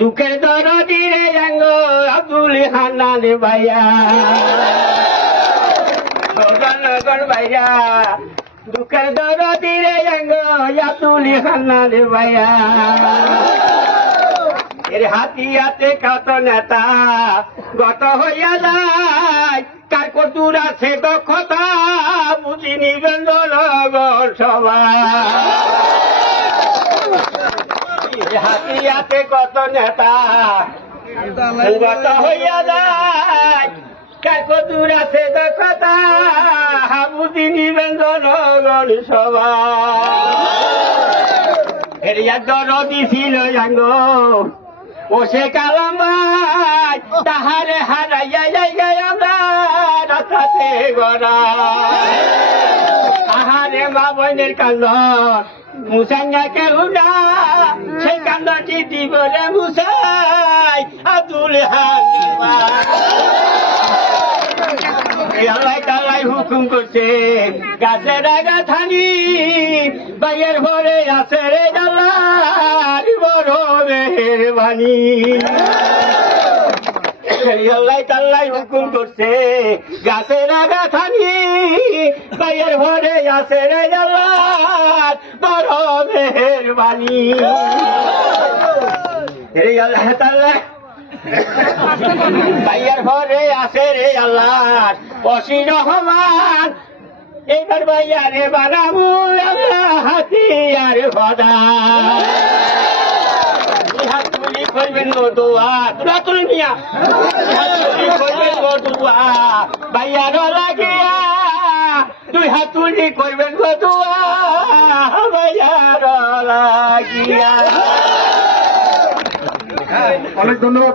দুঃখের দর দিরে যাঙ্গ আব্দুল হান্নান ভাইয়া। নগর ভাইয়া, দুঃখের দর দিরে যাঙ্গ আব্দুল হান্নান ভাইয়া। এর হাতিয়াতে কত নেতা গত আছে দক্ষতা বুঝি নিবেন জনগণ সবাই হাতিয়াতে কত নেতা। হইয়া যায় কার কতুর আছে দক্ষতা বুঝি নিবেন জনগণ সবাই এরিয়া দরদি ছিল জাঙ্গ ও সে কালাম তাহারে হারাইয়া যাই আমরা রাস্তাতে গড়া। মা বোনের মুসাই হাকিমা করছে গাছের আগা থানি, বাইয়ের ভরে আছে রে জাল্লার বড় মেহরবানি। আল্লাহ তাল্লাই হুকুম করছে গাছের আগা থানি বাইয়ের ভরে আছে রে জাল্লার বড় মেহরবানি। রে আল্লাহ তাল্লাই ভাইয়ার ঘরে আছে রে আল্লাহ অসি রহমান। এবার ভাইয়া রে বানাবু আল্লাহ হাতিয়ার হাত করবেন দোয়া তোরা তুল মিয়া করবেন গো দোয়া। ভাইয়ার লাগিয়া তুই হাত করবেন অনেক ধন্যবাদ।